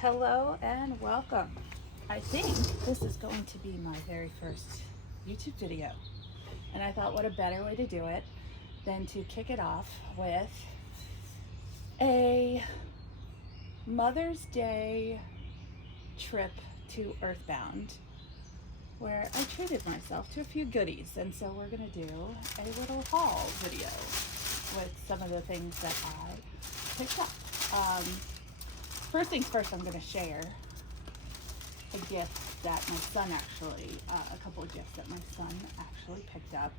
Hello and welcome. I think this is going to be my very first YouTube video, and I thought what a better way to do it than to kick it off with a Mother's Day trip to Earthbound, where I treated myself to a few goodies. And so we're going to do a little haul video with some of the things that I picked up. First things first, I'm going to share a gift that my son a couple of gifts that my son actually picked up.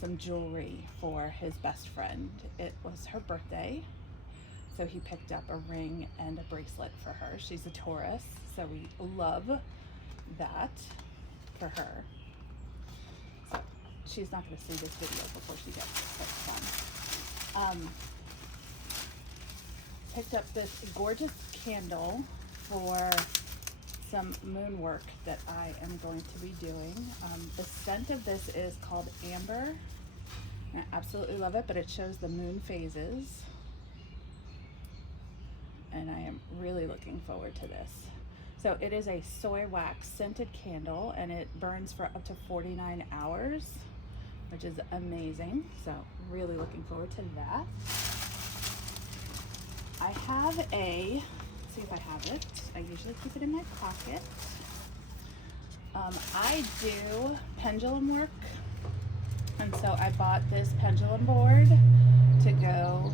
Some jewelry for his best friend. It was her birthday, so he picked up a ring and a bracelet for her. She's a Taurus, so we love that for her. So she's not going to see this video before she gets it. That's fun. Picked up this gorgeous candle for some moon work that I am going to be doing. The scent of this is called Amber. I absolutely love it, but it shows the moon phases. And I am really looking forward to this. So it is a soy wax scented candle, and it burns for up to 49 hours, which is amazing. So really looking forward to that. I have let's see if I have it. I usually keep it in my pocket. I do pendulum work, and so I bought this pendulum board to go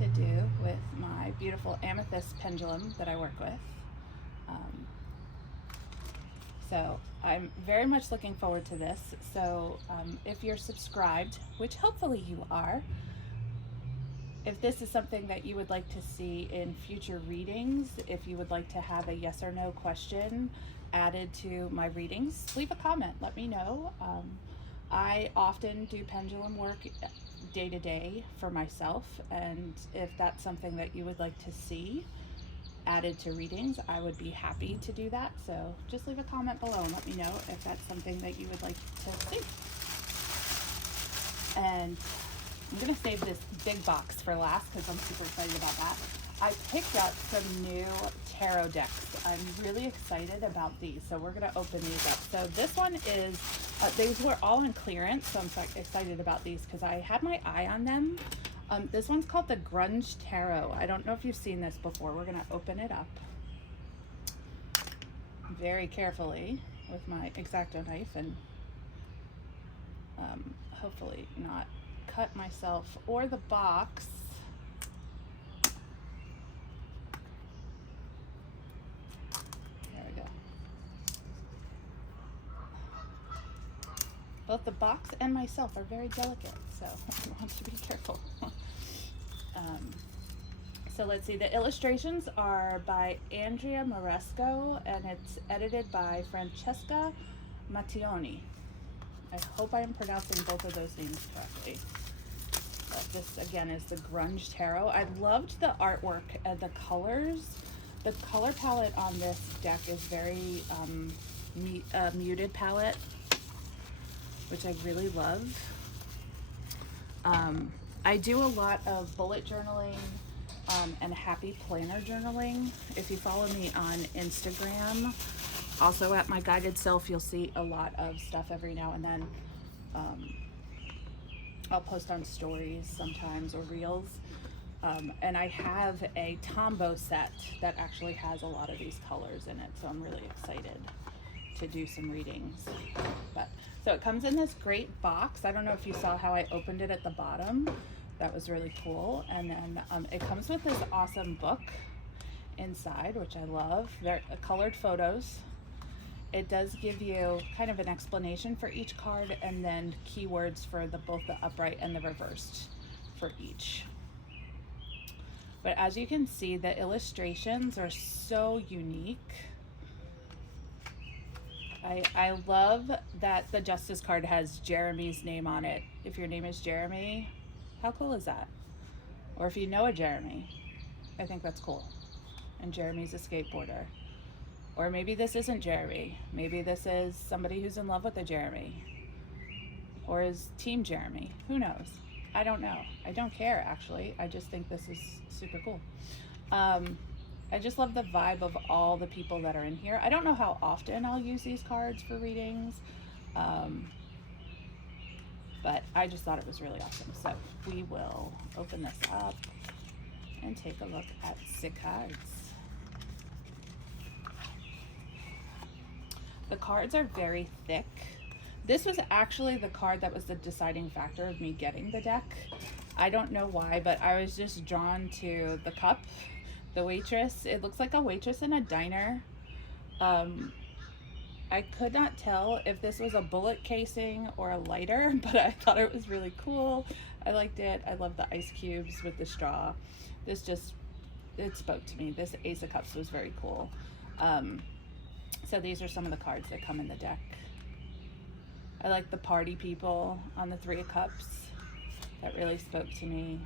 to do with my beautiful amethyst pendulum that I work with. So I'm very much looking forward to this. So if you're subscribed, which hopefully you are, if this is something that you would like to see in future readings, if you would like to have a yes or no question added to my readings, leave a comment, let me know. I often do pendulum work day to day for myself, and if that's something that you would like to see added to readings, I would be happy to do that. So just leave a comment below and let me know if that's something that you would like to see. And I'm gonna save this big box for last because I'm super excited about that. I picked up some new tarot decks. I'm really excited about these, so we're gonna open these up. So this one is, these were all in clearance, so I'm so excited about these because I had my eye on them. This one's called the Grunge Tarot. I don't know if you've seen this before. We're gonna open it up very carefully with my X-Acto knife and hopefully not cut myself or the box. There we go. Both the box and myself are very delicate, so I want to be careful. So let's see, the illustrations are by Andrea Moresco, and it's edited by Francesca Mattioni. I hope I am pronouncing both of those names correctly. But this again is the Grunge Tarot. I loved the artwork and the colors. The color palette on this deck is very muted palette, which I really love. I do a lot of bullet journaling and happy planner journaling. If you follow me on Instagram, also at my guided self, you'll see a lot of stuff every now and then. I'll post on stories sometimes or reels. And I have a Tombow set that actually has a lot of these colors in it, so I'm really excited to do some readings. So it comes in this great box. I don't know if you saw how I opened it at the bottom. That was really cool. And then it comes with this awesome book inside, which I love. They're colored photos. It does give you kind of an explanation for each card, and then keywords for both the upright and the reversed for each. But as you can see, the illustrations are so unique. I love that the Justice card has Jeremy's name on it. If your name is Jeremy, how cool is that? Or if you know a Jeremy, I think that's cool. And Jeremy's a skateboarder. Or maybe this isn't Jeremy. Maybe this is somebody who's in love with a Jeremy. Or is Team Jeremy. Who knows? I don't know. I don't care, actually. I just think this is super cool. I just love the vibe of all the people that are in here. I don't know how often I'll use these cards for readings, but I just thought it was really awesome. So we will open this up and take a look at the cards. The cards are very thick. This was actually the card that was the deciding factor of me getting the deck. I don't know why, but I was just drawn to the cup, the waitress. It looks like a waitress in a diner. I could not tell if this was a bullet casing or a lighter, but I thought it was really cool. I liked it. I love the ice cubes with the straw. This just, it spoke to me. This Ace of Cups was very cool. So these are some of the cards that come in the deck. I like the party people on the Three of Cups. That really spoke to me.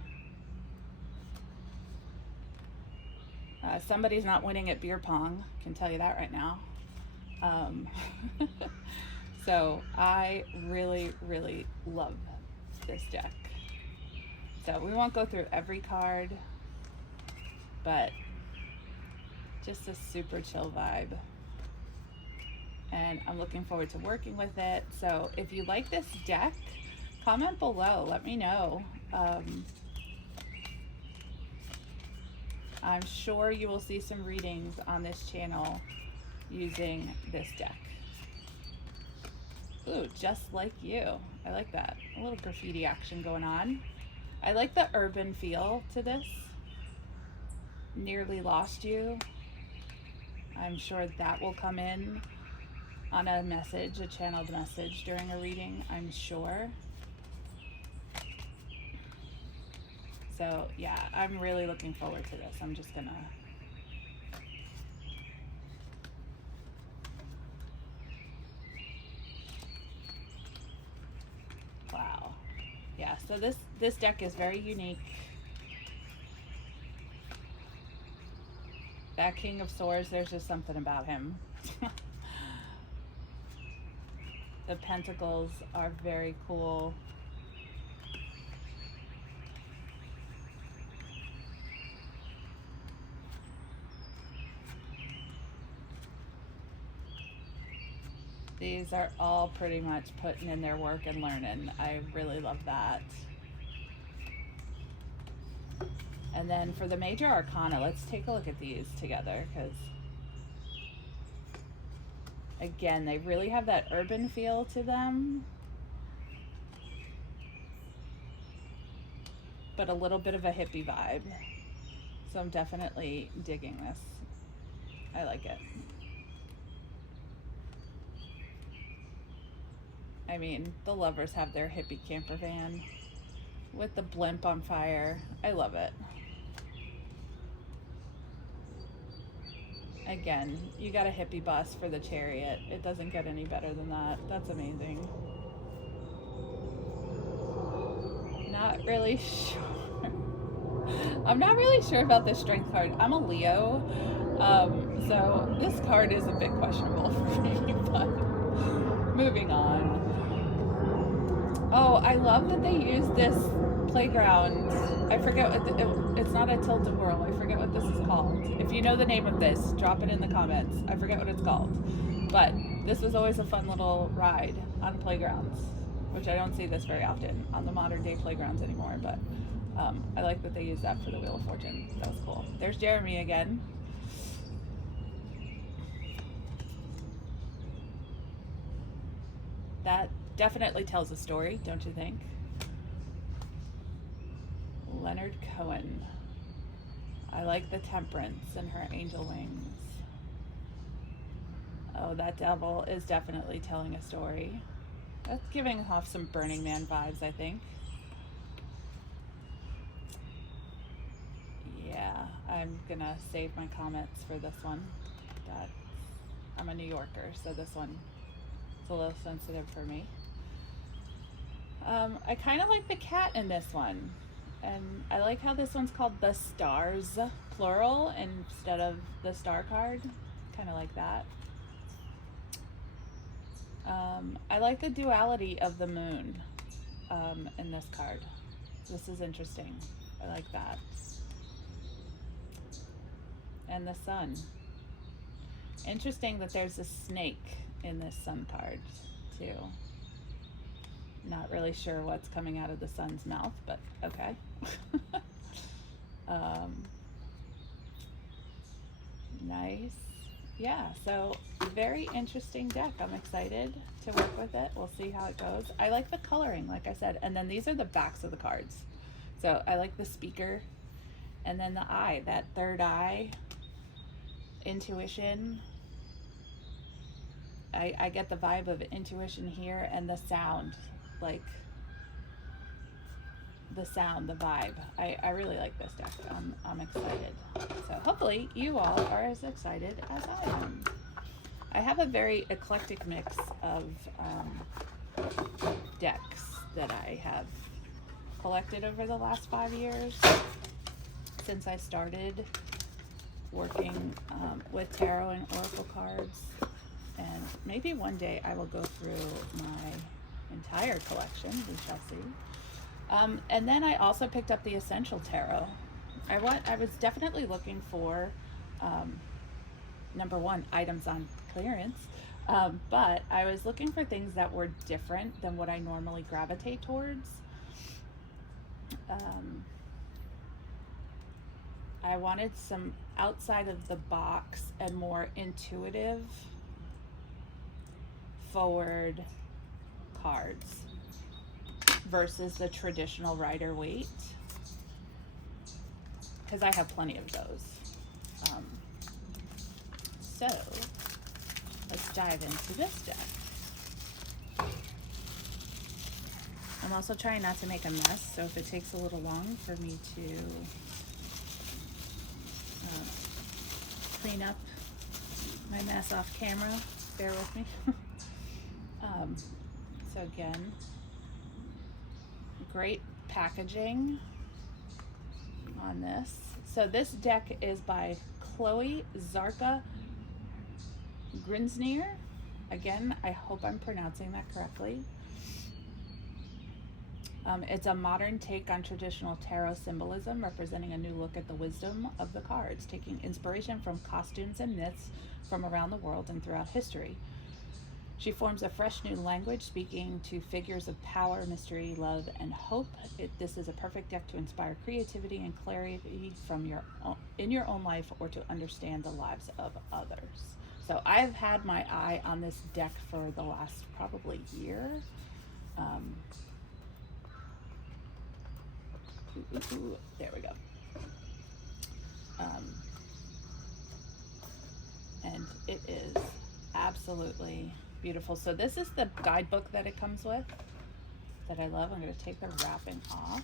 Somebody's not winning at beer pong, can tell you that right now. So I really, really love this deck. So we won't go through every card, but just a super chill vibe. And I'm looking forward to working with it. So if you like this deck, comment below, let me know. I'm sure you will see some readings on this channel using this deck. Ooh, just like you. I like that. A little graffiti action going on. I like the urban feel to this. Nearly lost you. I'm sure that will come in on a message, a channeled message during a reading, I'm sure. So yeah, I'm really looking forward to this. I'm just gonna wow. Yeah, so this deck is very unique. That King of Swords, there's just something about him. The Pentacles are very cool. These are all pretty much putting in their work and learning. I really love that. And then for the Major Arcana, let's take a look at these together, because again, they really have that urban feel to them, but a little bit of a hippie vibe. So I'm definitely digging this. I like it. I mean, the Lovers have their hippie camper van with the blimp on fire. I love it. Again, you got a hippie bus for the Chariot. It doesn't get any better than that. That's amazing. Not really sure. I'm not really sure about this Strength card. I'm a Leo, so this card is a bit questionable for me, but moving on. Oh, I love that they use this playground. I forget what it's not a tilt-a-whirl. I forget what this is called. If you know the name of this, drop it in the comments. I forget what it's called. But this was always a fun little ride on playgrounds, which I don't see this very often on the modern day playgrounds anymore, but I like that they use that for the Wheel of Fortune. That was cool. There's Jeremy again. That definitely tells a story, don't you think? Leonard Cohen. I like the Temperance and her angel wings. Oh, that devil is definitely telling a story. That's giving off some Burning Man vibes, I think. Yeah, I'm gonna save my comments for this one. I'm a New Yorker, so this one is a little sensitive for me. I kind of like the cat in this one. And I like how this one's called the Stars, plural, instead of the star card. Kind of like that. I like the duality of the moon in this card. This is interesting. I like that. And the sun. Interesting that there's a snake in this sun card too. Not really sure what's coming out of the sun's mouth, but okay. Nice. Yeah, so very interesting deck. I'm excited to work with it. We'll see how it goes. I like the coloring, like I said. And then these are the backs of the cards. So I like the speaker. And then the eye, that third eye, intuition. I get the vibe of intuition here, and the sound, like the sound, the vibe. I really like this deck. I'm excited. So hopefully you all are as excited as I am. I have a very eclectic mix of decks that I have collected over the last 5 years since I started working with tarot and oracle cards. And maybe one day I will go through my entire collection. We shall see. And then I also picked up the Essential Tarot. I was definitely looking for, number one, items on clearance. But I was looking for things that were different than what I normally gravitate towards. I wanted some outside of the box and more intuitive, forward cards versus the traditional Rider-Waite, because I have plenty of those. So let's dive into this deck. I'm also trying not to make a mess, so if it takes a little long for me to clean up my mess off camera, bear with me. So again, great packaging on this. So this deck is by Chloe Zarka Grunge. Again, I hope I'm pronouncing that correctly. It's a modern take on traditional tarot symbolism, representing a new look at the wisdom of the cards, taking inspiration from costumes and myths from around the world and throughout history. She forms a fresh new language, speaking to figures of power, mystery, love, and hope. This is a perfect deck to inspire creativity and clarity in your own life, or to understand the lives of others. So I've had my eye on this deck for the last probably year. There we go. And it is absolutely beautiful. So this is the guidebook that it comes with that I love. I'm going to take the wrapping off.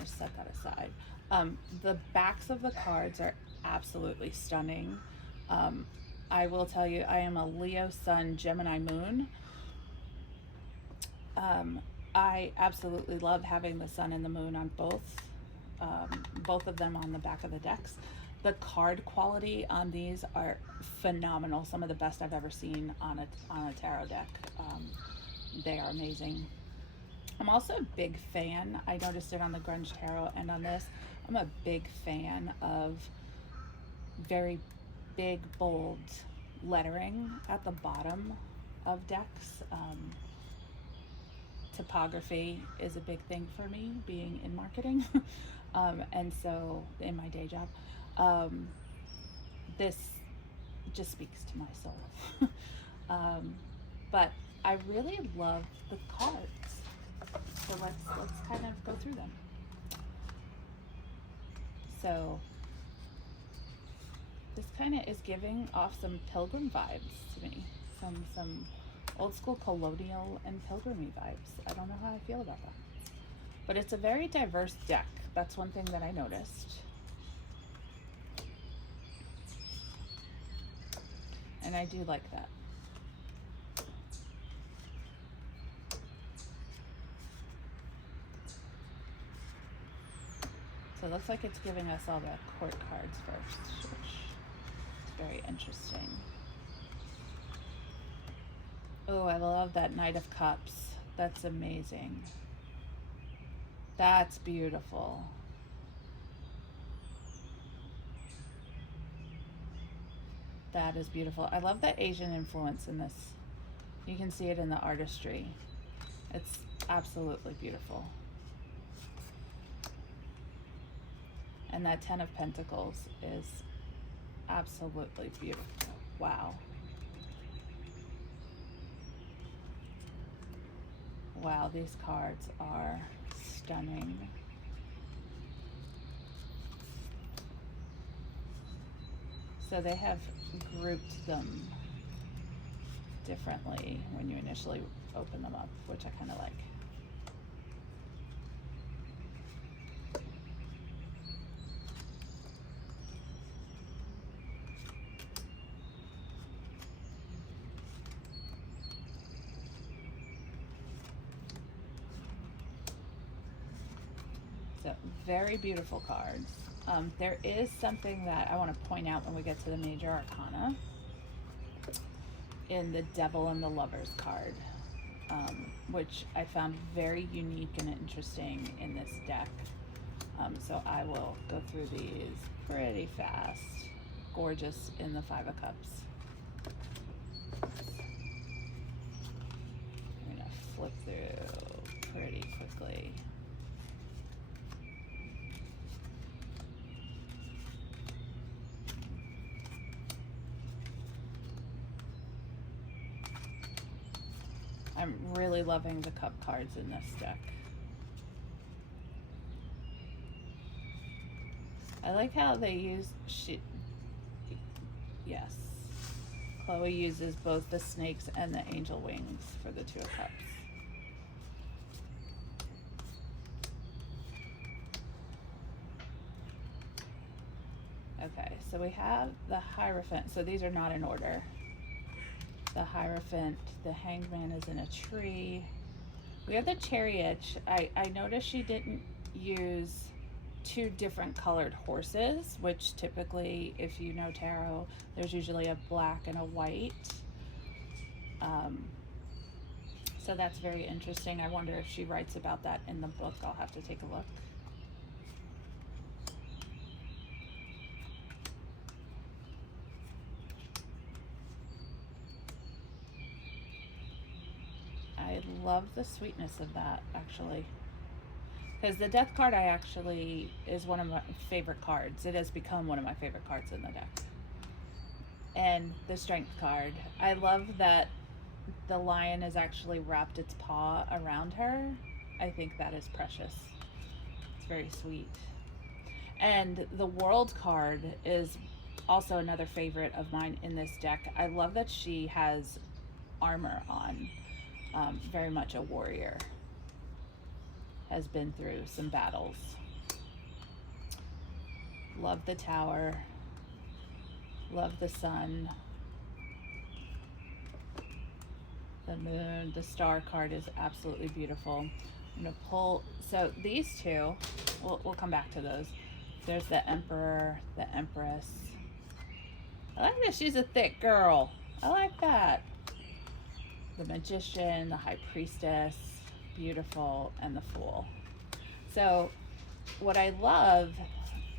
Just set that aside. The backs of the cards are absolutely stunning. I will tell you, I am a Leo Sun, Gemini Moon. I absolutely love having the sun and the moon on both of them on the back of the decks. The card quality on these are phenomenal. Some of the best I've ever seen on a tarot deck. They are amazing. I'm also a big fan. I noticed it on the Grunge Tarot and on this. I'm a big fan of very big, bold lettering at the bottom of decks. Typography is a big thing for me, being in marketing. And so in my day job, this just speaks to my soul. But I really love the cards. So let's kind of go through them. So this kind of is giving off some pilgrim vibes to me. Some old school colonial and pilgrimy vibes. I don't know how I feel about that. But it's a very diverse deck. That's one thing that I noticed. And I do like that. So it looks like it's giving us all the court cards first, which is very interesting. Oh, I love that Knight of Cups. That's amazing. That's beautiful. That is beautiful. I love the Asian influence in this. You can see it in the artistry. It's absolutely beautiful. And that 10 of Pentacles is absolutely beautiful. Wow. Wow, these cards are stunning. So they have grouped them differently when you initially open them up, which I kind of like. So very beautiful cards. There is something that I want to point out when we get to the major arcana in the Devil and the Lovers card, which I found very unique and interesting in this deck. So I will go through these pretty fast. Gorgeous in the Five of Cups. I'm going to flip through pretty quickly. I'm really loving the cup cards in this deck. I like how they use, yes, Chloe uses both the snakes and the angel wings for the Two of Cups. Okay, so we have the Hierophant. So these are not in order. The Hierophant, the Hanged Man is in a tree. We have the Chariot. I noticed she didn't use two different colored horses, which typically, if you know tarot, there's usually a black and a white. So that's very interesting. I wonder if she writes about that in the book. I'll have to take a look. I love the sweetness of that, actually. Because the Death card is one of my favorite cards. It has become one of my favorite cards in the deck. And the Strength card. I love that the lion has actually wrapped its paw around her. I think that is precious. It's very sweet. And the World card is also another favorite of mine in this deck. I love that she has armor on. Very much a warrior. Has been through some battles. Love the Tower. Love the Sun. The Moon. The Star card is absolutely beautiful. I'm going to pull. So these two, we'll come back to those. There's the Emperor, the Empress. I like that she's a thick girl. I like that. The Magician, the High Priestess, beautiful, and the Fool. So what I love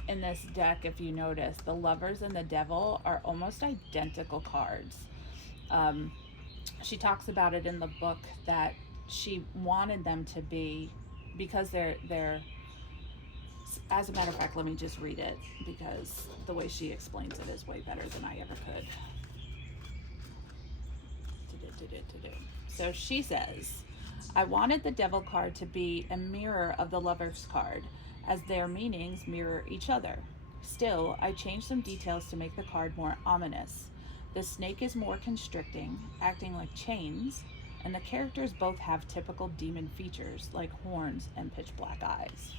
in this deck, if you notice, the Lovers and the Devil are almost identical cards. She talks about it in the book that she wanted them to be, because they're as a matter of fact, let me just read it, because the way she explains it is way better than I ever could. So she says, I wanted the Devil card to be a mirror of the Lover's card, as their meanings mirror each other. Still, I changed some details to make the card more ominous. The snake is more constricting, acting like chains, and the characters both have typical demon features like horns and pitch black eyes.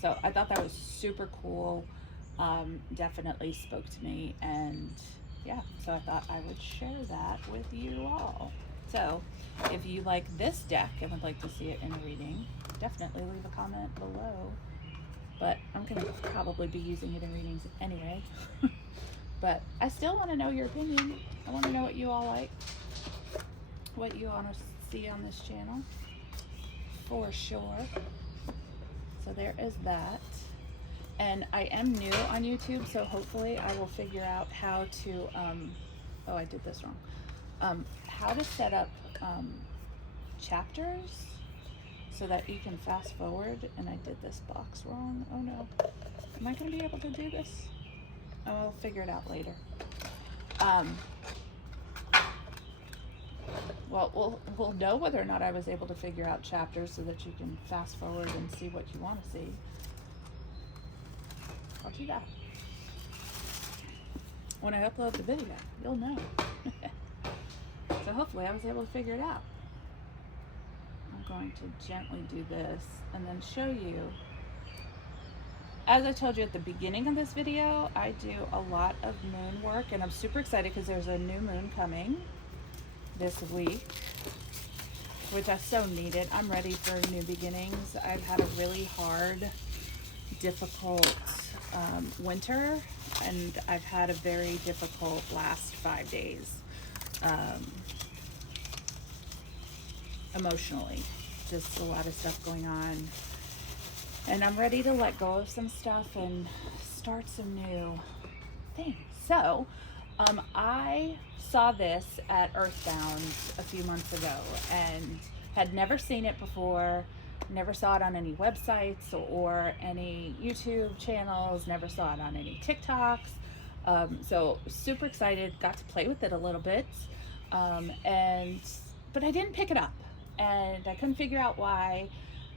So I thought that was super cool. Definitely spoke to me, and yeah, so I thought I would share that with you all. So if you like this deck and would like to see it in a reading, definitely leave a comment below. But I'm going to probably be using it in readings anyway. But I still want to know your opinion. I want to know what you all like, what you want to see on this channel, for sure. So there is that. And I am new on YouTube, so hopefully I will figure out how to, oh, I did this wrong. How to set up chapters so that you can fast forward. And I did this box wrong. Oh no. Am I going to be able to do this? Oh, I'll figure it out later. Well, we'll know whether or not I was able to figure out chapters so that you can fast forward and see what you want to see. I'll do that. When I upload the video, you'll know. So hopefully I was able to figure it out. I'm going to gently do this and then show you. As I told you at the beginning of this video, I do a lot of moon work, and I'm super excited because there's a new moon coming this week, which I so needed. I'm ready for new beginnings. I've had a really hard, difficult winter, and I've had a very difficult last 5 days emotionally. Just a lot of stuff going on. And I'm ready to let go of some stuff and start some new things. So, I saw this at Earthbound a few months ago and had never seen it before, never saw it on any websites or any YouTube channels, never saw it on any TikToks. So super excited, got to play with it a little bit. But I didn't pick it up and I couldn't figure out why.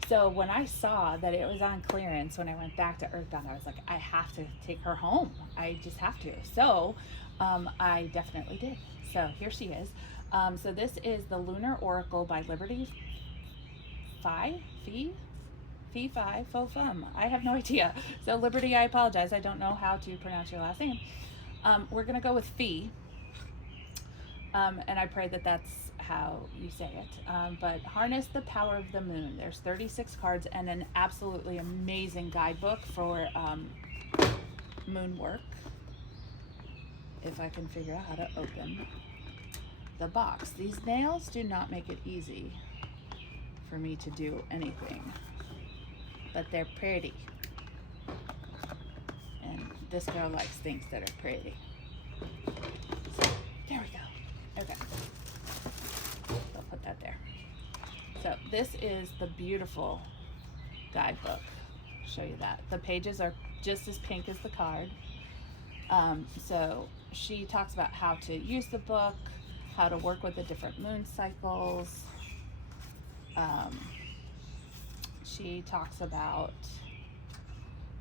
So when I saw that it was on clearance, when I went back to Earthbound, I was like, I have to take her home. I just have to. So I definitely did. So here she is. So this is the Lunar Oracle by Liberty Fee 5 Faux Femme. I have no idea. So Liberty, I apologize. I don't know how to pronounce your last name. We're going to go with Fee. And I pray that that's how you say it. But harness the power of the moon. There's 36 cards and an absolutely amazing guidebook for moon work. If I can figure out how to open the box. These nails do not make it easy for me to do anything, but they're pretty. And this girl likes things that are pretty. So, there we go. Okay. I'll put that there. So this is the beautiful guidebook. I'll show you that. The pages are just as pink as the card. So she talks about how to use the book, how to work with the different moon cycles. She talks about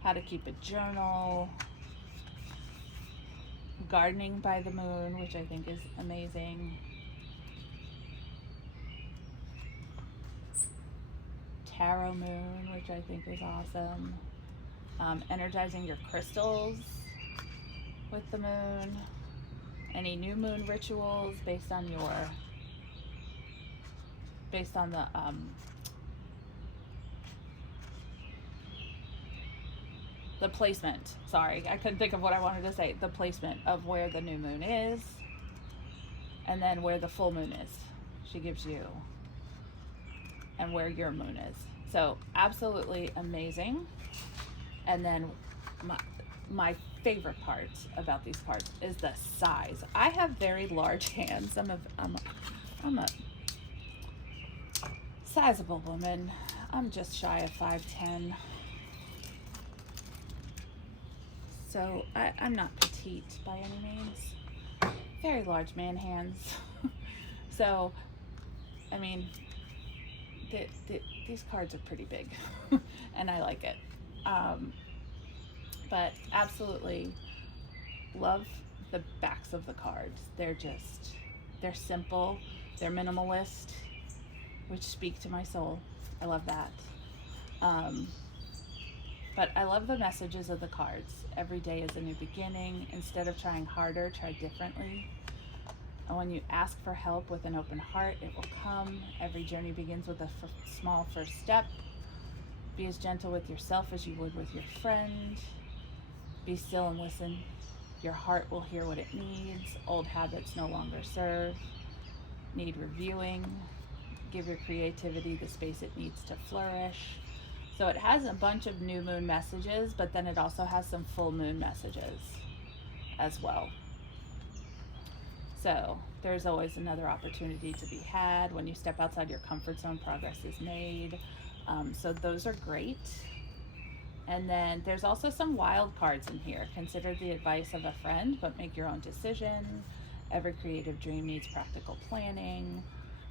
how to keep a journal, gardening by the moon, which I think is amazing. Tarot moon, which I think is awesome. Energizing your crystals with the moon. Any new moon rituals based on the placement. Sorry, I couldn't think of what I wanted to say. The placement of where the new moon is and then where the full moon is. She gives you, and where your moon is. So absolutely amazing. And then my favorite part about these cards is the size. I have very large hands. I'm a sizable woman. I'm just shy of 5'10". So I'm not petite by any means. Very large man hands. So, I mean, these cards are pretty big and I like it. But absolutely love the backs of the cards. They're simple, they're minimalist, which speak to my soul. I love that. But I love the messages of the cards. Every day is a new beginning. Instead of trying harder, try differently. And when you ask for help with an open heart, it will come. Every journey begins with a small first step. Be as gentle with yourself as you would with your friend. Be still and listen. Your heart will hear what it needs. Old habits no longer serve. Need reviewing. Give your creativity the space it needs to flourish. So it has a bunch of new moon messages, but then it also has some full moon messages as well. So there's always another opportunity to be had. When you step outside your comfort zone, progress is made. So those are great. And then there's also some wild cards in here. Consider the advice of a friend, but make your own decision. Every creative dream needs practical planning.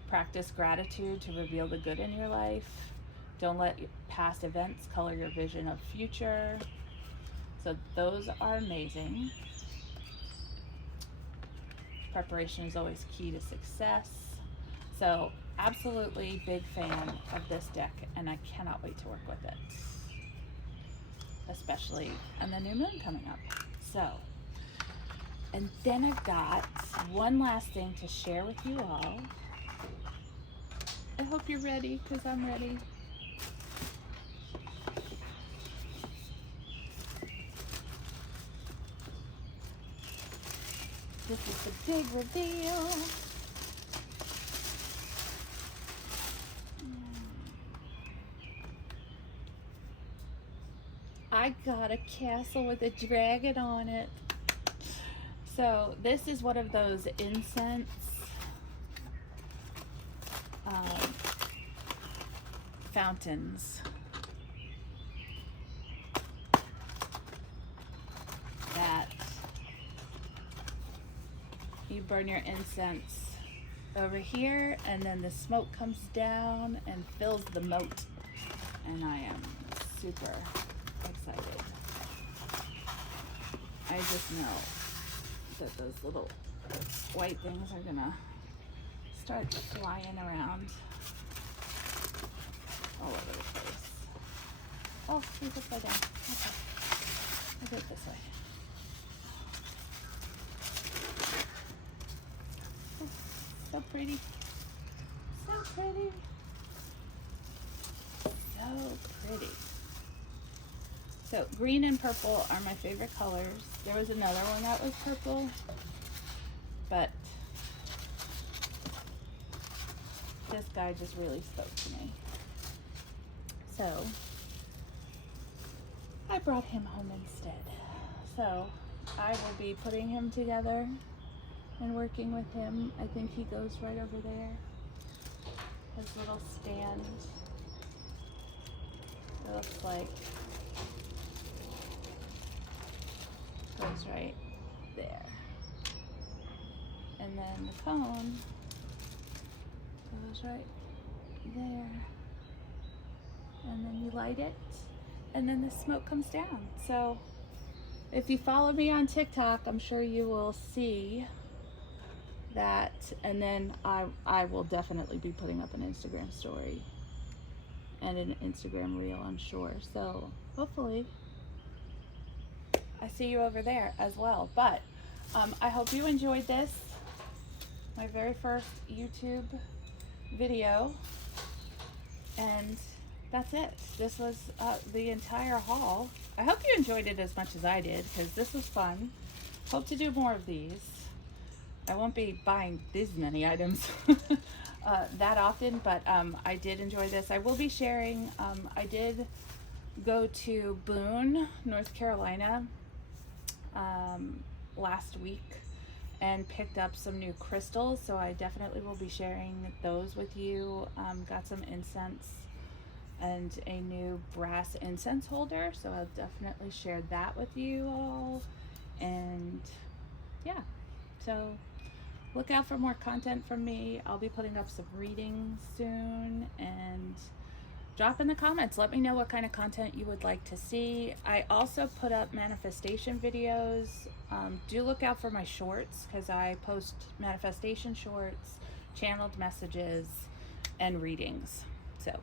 Practice gratitude to reveal the good in your life. Don't let past events color your vision of future. So those are amazing. Preparation is always key to success. So absolutely big fan of this deck, and I cannot wait to work with it, especially on the new moon coming up. So, and then I've got one last thing to share with you all. I hope you're ready, because I'm ready. This is the big reveal. I got a castle with a dragon on it. So this is one of those incense fountains that you burn your incense over here, and then the smoke comes down and fills the moat, and I am super excited. I just know that those little white things are gonna start flying around all over the place. Oh, it's upside down. Okay, I'll do it this way. So pretty. So pretty. So pretty. So green and purple are my favorite colors. There was another one that was purple, but this guy just really spoke to me. So I brought him home instead. So I will be putting him together and working with him. I think he goes right over there. His little stand. It looks like goes right there. And then the cone goes right there. And then you light it, and then the smoke comes down. So if you follow me on TikTok, I'm sure you will see that, and then I will definitely be putting up an Instagram story and an Instagram reel, I'm sure. So hopefully I see you over there as well. But I hope you enjoyed this, my very first YouTube video, and that's it. This was the entire haul. I hope you enjoyed it as much as I did, because this was fun. Hope to do more of these. I won't be buying this many items that often, but I did enjoy this. I will be sharing, I did go to Boone, North Carolina last week and picked up some new crystals, so I definitely will be sharing those with you. Got some incense and a new brass incense holder, so I'll definitely share that with you all. And yeah, so look out for more content from me. I'll be putting up some readings soon, and drop in the comments. Let me know what kind of content you would like to see. I also put up manifestation videos. Do look out for my shorts, because I post manifestation shorts, channeled messages, and readings. So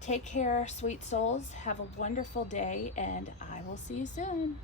take care, sweet souls. Have a wonderful day, and I will see you soon.